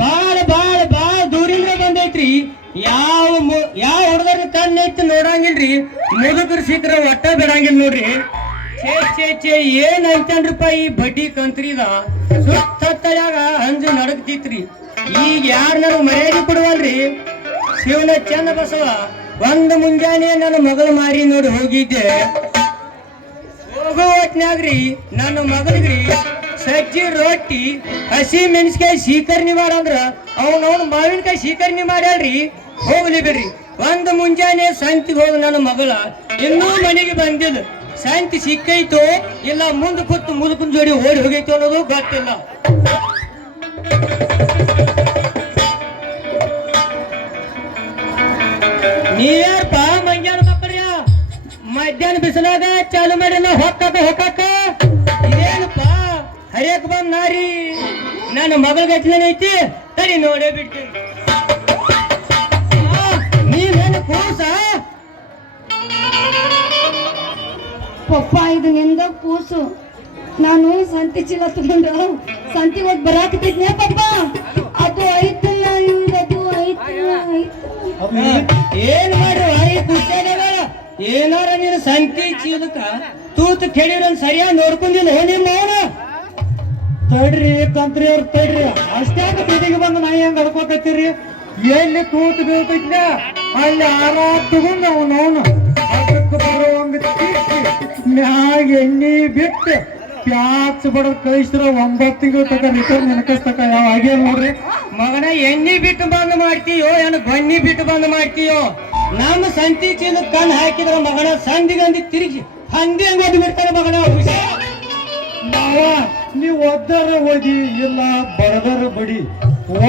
ಬಾಳ ಬಾಳ ಬಾಳ ದೂರಿಂದ ಬಂದೈತ್ರಿ. ಯಾವ ಹುಡುಗರ ಕಣ್ಣೈತಿ ನೋಡಂಗಿಲ್ರಿ, ಮುದುಕರು ಸಿಕ್ಕ್ರ ಒಟ್ಟ ಬಿಡಂಗಿಲ್ಲ ನೋಡ್ರಿ. ಛೇ ಏನ್ ಅಂತನ್ರಿಪ್ಪ ಈ ಬಡ್ಡಿ ಕಂತ್ರಿದ ಸುತ್ತಯಾಗ ಅಂಜು ನಡಗ್ತಿತ್ರಿ. ಈಗ ಯಾರು ನನಗೆ ಮರ್ಯಾದೆ ಕೊಡುವಲ್ರಿ. ಶಿವನ ಚಂದ ಬಸವ ಒಂದು ಮುಂಜಾನೆ ನನ್ನ ಮಗಳು ಮಾರಿ ನೋಡಿ ಹೋಗಿದ್ದೆ. ಹೋಗೋ ಹೊತ್ನ್ಯಾಗ್ರಿ ನನ್ನ ಮಗಳಿಗ್ರಿ ಸಜ್ಜಿ ರೊಟ್ಟಿ ಹಸಿ ಮೆಣಸಿಕಾಯಿ ಶೀಕರ್ಣಿ ಮಾಡಂದ್ರ ಅವನವನು ಮಾವಿನಕಾಯಿ ಶೀಕರ್ಣಿ ಮಾಡ್ಯಾಳ್ರಿ. ಹೋಗ್ಲಿ ಬಿಡ್ರಿ. ಒಂದು ಮುಂಜಾನೆ ಸಂತಿಗೆ ಹೋಗಿ ನನ್ನ ಮಗಳ ಇನ್ನೂ ಮನೆಗೆ ಬಂದಿಲ್ಲ. ಶಾಂತಿ ಸಿಕ್ಕೈತೋ ಇಲ್ಲ ಮುಂದೆ ಕೂತು ಮುದುಕನ ಜೋಡಿ ಓಡಿ ಹೋಗೈತೋ ಅನ್ನೋದು ಗೊತ್ತಿಲ್ಲ. ನೀರ್ಪ ಮಂಗ್ಯಾನ ಮಕ್ಕಳ್ಯ ಮಧ್ಯಾಹ್ನ ಬಿಸಿಲಾಗ ಚಾಲು ಮಾಡಿಲ್ಲ ಹೊಕ್ಕಾಕ ಇದೇನಪ್ಪ ಹರಿಯಕ್ ಬಂದ್ ನಾರಿ ನನ್ನ ಮಗಳ ಗಟ್ಲೇನೈತಿ ತಡಿ ನೋಡೇ ಬಿಡ್ತೀನಿ. ನೀವೇನು ಕೂಸ ಪಪ್ಪ ಇದು ನಿಂದ ಕೂಸು. ನಾನು ಸಂತಿ ಚೀಲ ತಗೊಂಡು ಸಂತಿ ಹೋಗಿ ಬರಾಕತ್ತಿದ್ನೆ ಪಪ್ಪ. ಅದು ಐತಲ್ಲ ಅದು ಏನ್ ಮಾಡ್ರಿ ಏನಾರ ನೀನು ಸಂತಿ ಚೀಲಕ್ಕ ತೂತು ಕೆಡಿರನ್ ಸರಿಯಾಗಿ ನೋಡ್ಕೊಂಡಿಲ್ಲ ನಿಮ್ಮ ಅವನ. ತಡ್ರಿ ಕಂತ್ರಿ ಅವ್ರ ತಡ್ರಿ, ಅಷ್ಟ್ಯಾಕ ಬೀದಿಗೆ ಬಂದು ನಾ ಹೆಂಗ್ ಅಡ್ಕೋಕತ್ತೀರಿ? ಎಲ್ಲಿ ತೂತು ಬೀಳ್ತೈತ್ಲ ಅಲ್ಲಿ ಆರಾಮ್ ತಗೊಂಡ್ ಅವನವನು ಅದಕ್ಕೆ ಬರುವಂಗ ಮ್ಯಾಗ ಎಣ್ಣಿ ಬಿಟ್ಟು ಪ್ಯಾಚ್ ಬಡದ್ ಕಳಿಸಿದ್ರ 9 ತಿಂಗಳು ತಕ ರಿಟರ್ನ್ ನೆನಕಸ್ತಕ ಯಾವ ಹಾಗೆ ನೋಡ್ರಿ. ಮಗನ ಎಣ್ಣಿ ಬಿಟ್ಟು ಬಂದ್ ಮಾಡ್ತೀಯೋ ಏನು ಬನ್ನಿ ಬಿಟ್ಟು ಬಂದ್ ಮಾಡ್ತೀಯೋ? ನಮ್ಮ ಸಂತಿ ಚೀಲ ಕಣ್ ಹಾಕಿದ್ರ ಮಗನ ಸಂದಿಗಂದಿ ತಿರುಗಿ ಹಂದಿ ಹಂಗ ಓದಿ ಬಿಡ್ತಾರೆ ಮಗನ. ನಾವ ನೀವ್ ಒದ್ದರ ಓದಿ ಇಲ್ಲ ಬಡದರ ಬಡಿ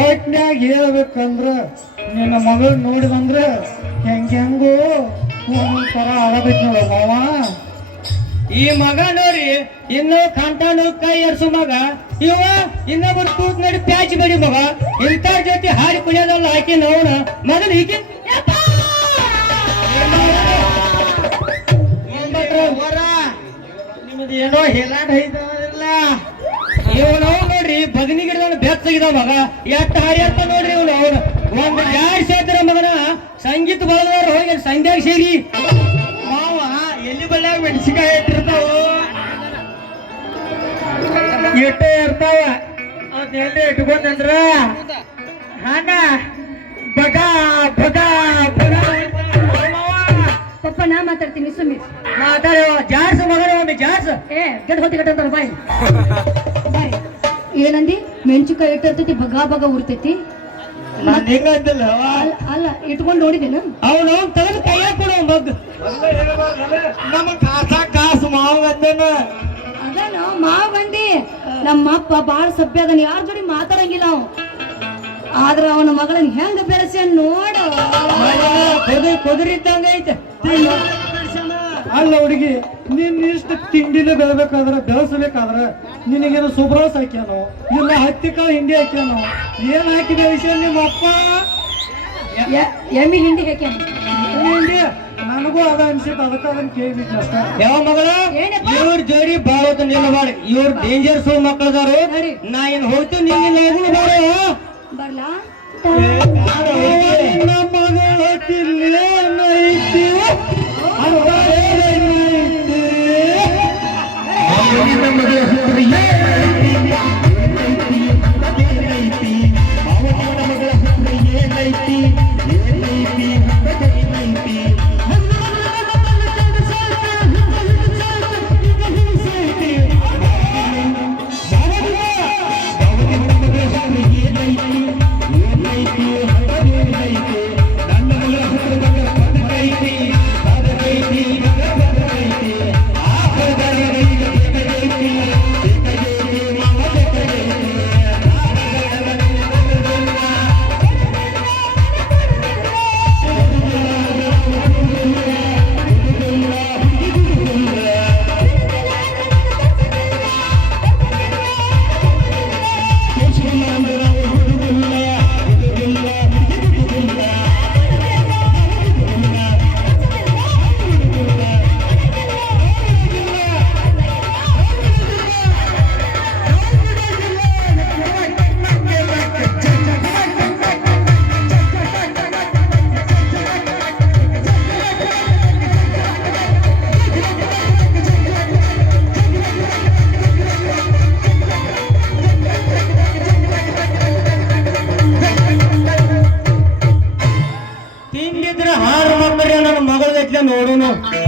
ಓಟ್ನ್ಯಾಗ ಹೇಳ್ಬೇಕಂದ್ರ ನಿನ್ನ ಮಗಳು ನೋಡಿದಂದ್ರ ಹೆಂಗೋ ಒಂದೊಂದ್ ತರ ಆಗಬೇಕು ನೋಡ ಮಾವ. ಈ ಮಗ ನೋಡ್ರಿ ಇನ್ನು ಕಂಟಾನು ಕೈ ಎರ್ಸು ಮಗ ಇವ ಇನ್ನೊಬ್ಬರು ತೂತ್ ನಡಿ ಪ್ಯಾಚ್ ಬಡಿ ಮಗ. ಇಂಥವ್ರ ಜೊತೆ ಹಾಡಿ ಕುಣಿಯೋದಲ್ಲ ಹಾಕಿ ನೋಡ ಮೊದಲು ಹೀಗೆ ನಿಮ್ದು ಏನೋ ಹೇಳಾಟ ಐತಲ್ಲ. ಇವನು ನೋಡ್ರಿ ಬದನಿ ಗಿಡದ ಬೆಚ್ಚಗಿದ ಮಗ ಎಷ್ಟ ಹಾರಿಯತ್ತ ನೋಡ್ರಿ ಇವನು. ಅವನು ಒಂದು ಜಾಡ್ ಸೇತರ ಮಗನ ಸಂಗೀತ ಬಳದವ್ರು ಹೋಗಿ ಸಂಧ್ಯಾಗ ಸೇರಿ ಮಾವ ಎಲ್ಲಿ ಬಲ್ಯಾಗ ಮೆಣಸಿಕಾಯಿ ಇಟ್ಟಿರ್ತಾವ ಇಟ್ಟೇ ಇರ್ತಾವ. ಅದನ್ನೆಲ್ಲ ಇಟ್ಕೊಂಡ್ರ ಹಣ ಬಗ ಬಗ ಬಗ. ಪಪ್ಪ ನಾ ಮಾತಾಡ್ತೀನಿ ಸುಮ್ಮನೆ ಮಾತಾಡೋ ಜಾಡ್ಸ ಮಗನ ಒಮ್ಮೆ ಜಾಡ್ಸ. ಗಡ್ ಹೊತ್ತಿ ಗಟ್ಟ ಅಂತಾರ ಬಾಯ್ ಬಾಯ್. ಏನಂದಿ? ಮೆಣಸಿನ್ಕಾಯಿ ಇಟ್ಟಿರ್ತೈತಿ ಬಗ ಬಗ ಉರ್ತೈತಿ. ನಾನು ಹೆಂಗಂತಿಲ್ಲ ಅಲ್ಲ ಇಟ್ಕೊಂಡು ನೋಡಿದೇನು? ಅವನು ತೆಗೆದು ಕೈಯಾಗ ಕೊಡು ಮಗ್. ನಮ್ಮ ಕಾಸು ಮಾವ ಅಂದೇನ ಅದಾನ ಮಾವ್ ಬಂದಿ. ನಮ್ಮ ಅಪ್ಪ ಬಾಳ ಸಭ್ಯ ಅದನ್ನ ಯಾರ ಜೋಡಿ ಮಾತಾಡಂಗಿಲ್ಲ ಅವ. ಆದ್ರ ಅವನ ಮಗಳನ್ನ ಹೆಂಗ ಬೆರೆಸ ನೋಡು. ಕುದುರಿದ್ದಂಗ ಐತೆ. ಅಲ್ಲ ಹುಡುಗಿ ನೀನ್ ಇಷ್ಟ ತಿಂಡಿಲೆ ಬೆಳೆಸಬೇಕಾದ್ರ ನಿನಗೇನು ಸುಬ್ರಾಸ್ ಹಾಕ್ಯಾನೋ ಇಲ್ಲ ಹತ್ತಿ ಕಾಳು ಹಿಂಡಿ ಹಾಕ್ಯಾನೋ ಏನ್ ಹಾಕಿ ಬೆಳೆಸ್ಯ ನಿಮ್ಮ ಅಪ್ಪ? ಎಮ್ಮಿ ಹಿಂಡಿ ಹಾಕ್ಯಾನ ಹಿಂಡಿ ನನಗೂ ಅದ ಅನ್ಸಿತ್ತು, ಅದಕ್ಕೆ ಅದನ್ನ ಕೇಳ್ಬಿಟ್ಟು ಅಷ್ಟ. ಯಾವ ಮಗಳ ಇವ್ರ ಜೋಡಿ ಬಾಳ ಹೊತ್ತು ನಿಲ್ಲಬಾರ್ದು. ಇವ್ರ ಡೇಂಜರ್ಸ್ ಮಕ್ಕಳದಾರು. ನಾ ಏನ್ ಹೋಗ್ತೀನಿ ನಿನ್ನ ಬರ್ಲಾ? ನಮ್ಮ ಮಗಳು ತಿಲ್ಲೇನೈತಿ ಅವನು